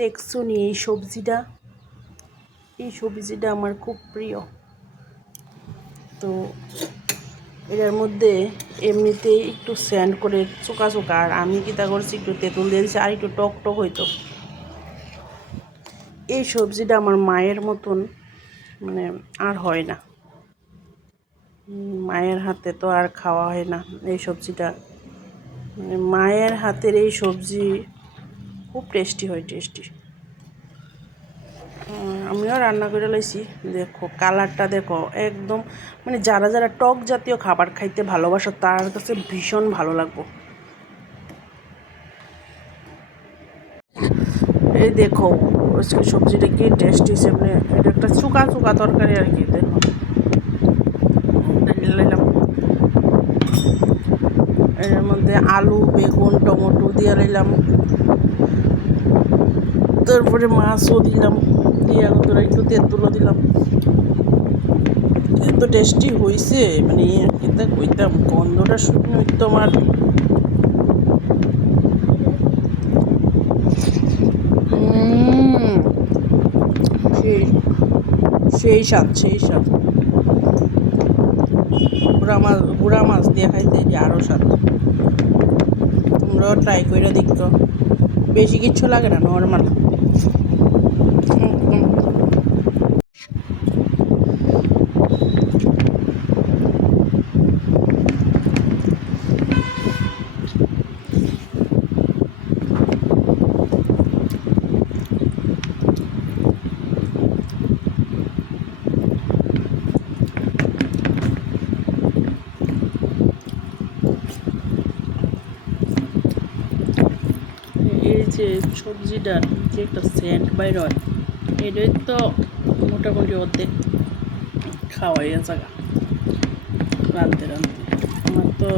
দেখছো নি এই সবজিটা আমার খুব প্রিয়। তো এটার মধ্যে এমনিতেই একটু স্যান্ড করে চোকা চোকা, আর আমি কিতা করছি একটু তেঁতুল দিয়ে দিচ্ছি আর একটু টক টক হইতো। এই সবজিটা আমার মায়ের মতন মানে আর হয় না, মায়ের হাতে তো আর খাওয়া হয় না এই সবজিটা। মানে মায়ের হাতের এই সবজি খুব টেস্টি হয়, টেস্টি। আমিও রান্না করে লাইছি। দেখো কালারটা দেখো, একদম মানে যারা যারা টক জাতীয় খাবার খাইতে ভালোবাসো তার কাছে ভীষণ ভালো লাগবে। এই দেখো আজকে সবজিটা কি টেস্টি হয়েছে, মানে এটা একটা চুকা চুকা তরকারি আর কি। দেখো লাইলাম এর মধ্যে আলু বেগুন টমেটো দিয়ে লাইলাম, তারপরে মাছও দিলাম, দিয়ে তোরা একটু তেঁতুলও দিলাম। এত টেস্টি হয়েছে মানে এটা কইতাম, গন্ধটা শুকনো তোমার সেই সেই স্বাদ, সেই স্বাদ। গুড়া মাছ দিয়ে খাইতে যে আরও স্বাদ। তোমরাও ট্রাই করে দেখতো, বেশি কিচ্ছু লাগে না, নর্মাল। এই যে সবজিটার যে একটা সেন্ট বাইর হয়, এটাই তো মোটামুটি অর্ধেক খাওয়াই জায়গা রাঁধতে রাঁধতে। আমার তো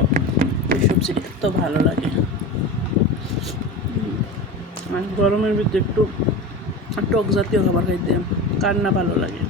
এই সবজিটা এত ভালো লাগে। আর গরমের ভিতরে একটু টক জাতীয় খাবার খাইতে কার না ভালো লাগে।